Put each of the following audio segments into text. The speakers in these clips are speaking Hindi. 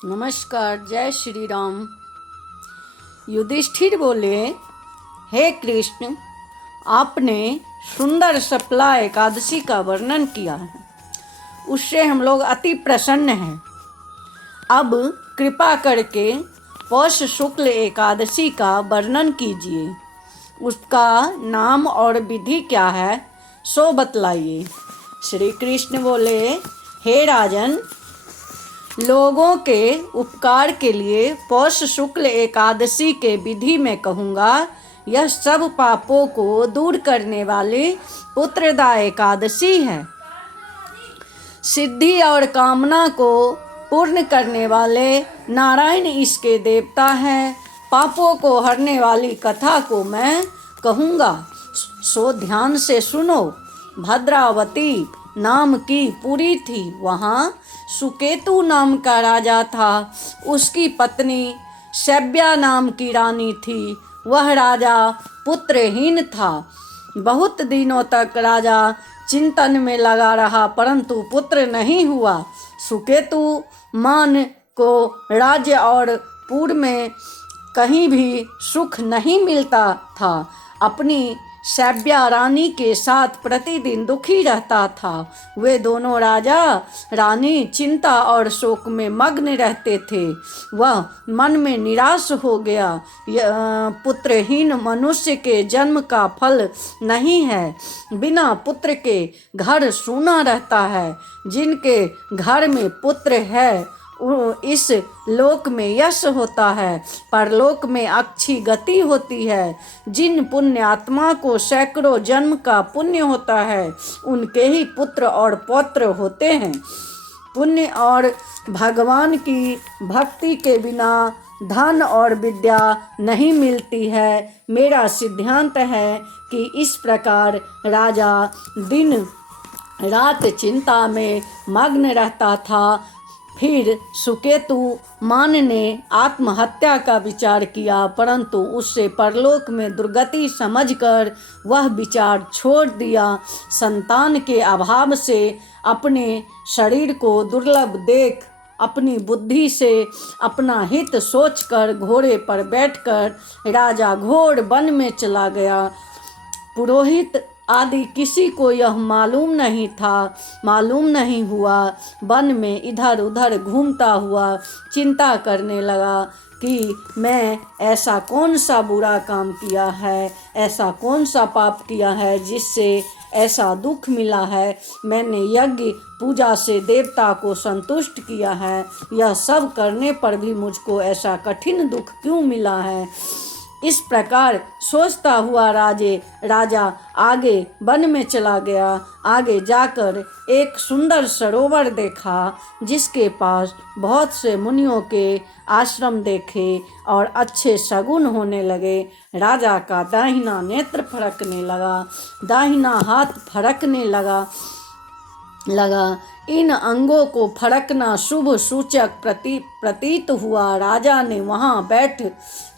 नमस्कार। जय श्री राम। युधिष्ठिर बोले, हे कृष्ण, आपने सुंदर सप्ला एकादशी का वर्णन किया है, उससे हम लोग अति प्रसन्न हैं। अब कृपा करके पौष शुक्ल एकादशी का वर्णन कीजिए। उसका नाम और विधि क्या है, सो बतलाइए। श्री कृष्ण बोले, हे राजन, लोगों के उपकार के लिए पौष शुक्ल एकादशी के विधि में कहूँगा। यह सब पापों को दूर करने वाली पुत्रदा एकादशी है। सिद्धि और कामना को पूर्ण करने वाले नारायण इसके देवता हैं। पापों को हरने वाली कथा को मैं कहूँगा, सो ध्यान से सुनो। भद्रावती नाम की पुरी थी, वहाँ सुकेतु नाम का राजा था। उसकी पत्नी शैब्या नाम की रानी थी। वह राजा पुत्रहीन था। बहुत दिनों तक राजा चिंतन में लगा रहा, परंतु पुत्र नहीं हुआ। सुकेतु मान को राज्य और पुर में कहीं भी सुख नहीं मिलता था। अपनी शैब्या रानी के साथ प्रतिदिन दुखी रहता था। वे दोनों राजा रानी चिंता और शोक में मग्न रहते थे। वह मन में निराश हो गया। पुत्रहीन मनुष्य के जन्म का फल नहीं है। बिना पुत्र के घर सूना रहता है। जिनके घर में पुत्र है इस लोक में यश होता है, परलोक में अच्छी गति होती है। जिन पुण्य आत्मा को सैकड़ों जन्म का पुण्य होता है, उनके ही पुत्र और पौत्र होते हैं। पुण्य और भगवान की भक्ति के बिना धन और विद्या नहीं मिलती है। मेरा सिद्धांत है कि इस प्रकार राजा दिन रात चिंता में मग्न रहता था। फिर सुकेतु मान ने आत्महत्या का विचार किया, परंतु उससे परलोक में दुर्गति समझकर वह विचार छोड़ दिया। संतान के अभाव से अपने शरीर को दुर्लभ देख अपनी बुद्धि से अपना हित सोचकर घोड़े पर बैठकर राजा घोर वन में चला गया। पुरोहित आदि किसी को यह मालूम नहीं हुआ। वन में इधर उधर घूमता हुआ चिंता करने लगा कि मैं ऐसा कौन सा बुरा काम किया है, ऐसा कौन सा पाप किया है जिससे ऐसा दुख मिला है। मैंने यज्ञ पूजा से देवता को संतुष्ट किया है, यह सब करने पर भी मुझको ऐसा कठिन दुख क्यों मिला है। इस प्रकार सोचता हुआ राजा आगे वन में चला गया। आगे जाकर एक सुंदर सरोवर देखा, जिसके पास बहुत से मुनियों के आश्रम देखे और अच्छे शगुन होने लगे। राजा का दाहिना नेत्र फड़कने लगा, दाहिना हाथ फड़कने लगा। इन अंगों को फड़कना शुभ सूचक प्रतीत हुआ। राजा ने वहां बैठ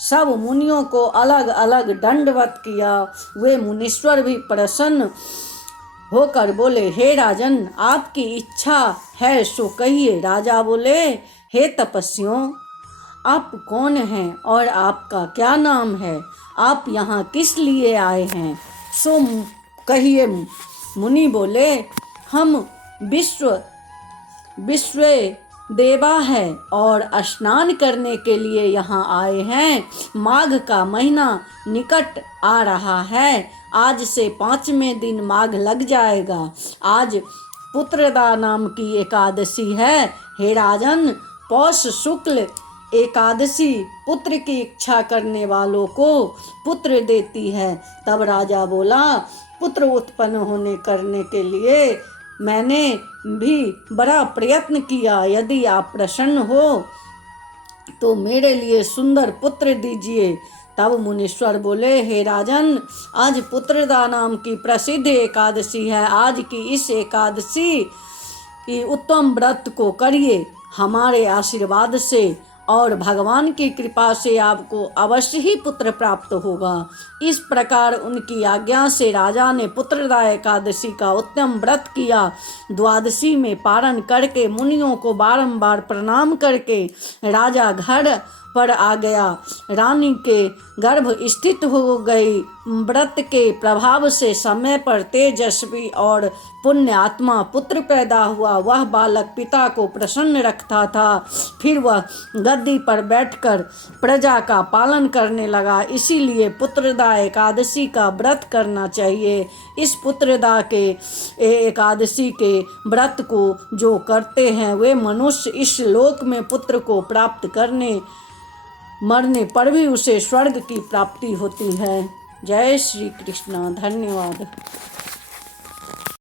सब मुनियों को अलग अलग दंडवत किया। वे मुनीश्वर भी प्रसन्न होकर बोले, हे राजन, आपकी इच्छा है सो कहिए। राजा बोले, हे तपस्वियों, आप कौन हैं और आपका क्या नाम है? आप यहाँ किस लिए आए हैं, सो कहिए। मुनि बोले, हम विश्व देवा है और स्नान करने के लिए यहाँ आए हैं। माघ का महीना निकट आ रहा है। आज से 5वें दिन माघ लग जाएगा। आज पुत्रदा नाम की एकादशी है। हे राजन, पौष शुक्ल एकादशी पुत्र की इच्छा करने वालों को पुत्र देती है। तब राजा बोला, पुत्र उत्पन्न करने के लिए मैंने भी बड़ा प्रयत्न किया। यदि आप प्रसन्न हो तो मेरे लिए सुंदर पुत्र दीजिए। तब मुनीश्वर बोले, हे राजन, आज पुत्रदा नाम की प्रसिद्ध एकादशी है। आज की इस एकादशी की उत्तम व्रत को करिए। हमारे आशीर्वाद से और भगवान की कृपा से आपको अवश्य ही पुत्र प्राप्त होगा। इस प्रकार उनकी आज्ञा से राजा ने पुत्रदा एकादशी का उत्तम व्रत किया। द्वादशी में पारण करके मुनियों को बारंबार प्रणाम करके राजा घर पर आ गया। रानी के गर्भ स्थित हो गई। व्रत के प्रभाव से समय पर तेजस्वी और पुण्य आत्मा पुत्र पैदा हुआ। वह बालक पिता को प्रसन्न रखता था। फिर वह गद्दी पर बैठकर प्रजा का पालन करने लगा। इसीलिए पुत्रदा एकादशी का व्रत करना चाहिए। इस पुत्रदा के एकादशी के व्रत को जो करते हैं वे मनुष्य इस लोक में पुत्र को प्राप्त करने मरने पर भी उसे स्वर्ग की प्राप्ति होती है। जय श्री कृष्ण। धन्यवाद।